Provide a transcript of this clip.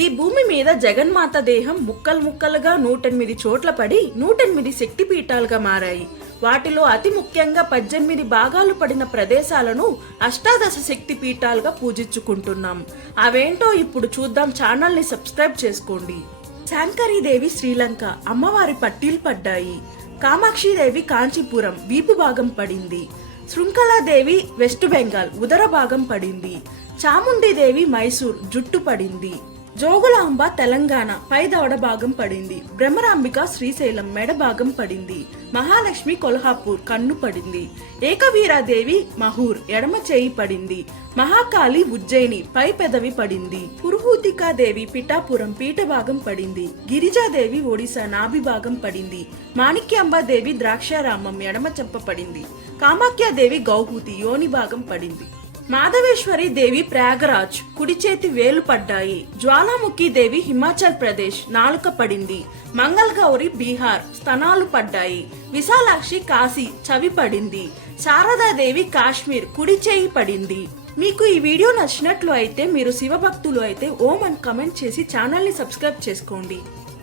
ఈ భూమి మీద జగన్మాత దేహం ముక్కలు ముక్కలుగా 108 చోట్ల పడి 108 శక్తి పీఠాలుగా మారాయి. వాటిలో అతి ముఖ్యంగా 18 భాగాలు పడిన ప్రదేశాలను అష్టాదశ శక్తి పీఠాలుగా పూజించుకుంటున్నాం. అవేంటో ఇప్పుడు చూద్దాం. ఛానల్ ని సబ్స్క్రైబ్ చేసుకోండి. శాంకరీదేవి శ్రీలంక అమ్మవారి పట్టీలు పడ్డాయి. కామాక్షిదేవి కాంచీపురం వీపు భాగం పడింది. శృంఖలాదేవి వెస్ట్ బెంగాల్ ఉదర భాగం పడింది. చాముండిదేవి మైసూర్ జుట్టు పడింది. జోగులాంబ తెలంగాణ పై దవడ భాగం పడింది. బ్రహ్మరాంబిక శ్రీశైలం మెడ భాగం పడింది. మహాలక్ష్మి కొల్హాపూర్ కన్ను పడింది. ఏకవీరాదేవి మహూర్ ఎడమ చేయి పడింది. మహాకాళి ఉజ్జయిని పై పెదవి పడింది. పురుహూతికాదేవి పిఠాపురం పీఠ భాగం పడింది. గిరిజాదేవి ఒడిశా నాభి భాగం పడింది. మాణిక్యాంబాదేవి ద్రాక్షారామం ఎడమ చెంప పడింది. కామాఖ్యాదేవి గౌహూతి యోని భాగం పడింది. మాధవేశ్వరి దేవి ప్రయాగరాజ్ కుడి చేతి వేలు పడ్డాయి. జ్వాలాముఖి దేవి హిమాచల్ ప్రదేశ్ నాలుక పడింది. మంగళ గౌరి బీహార్ స్తనాలు పడ్డాయి. విశాలాక్షి కాశీ చవి పడింది. శారదాదేవి కాశ్మీర్ కుడి చేయి పడింది. మీకు ఈ వీడియో నచ్చినట్లు అయితే, మీరు శివభక్తులు అయితే ఓం అని కమెంట్ చేసి ఛానల్ ని సబ్స్క్రైబ్ చేసుకోండి.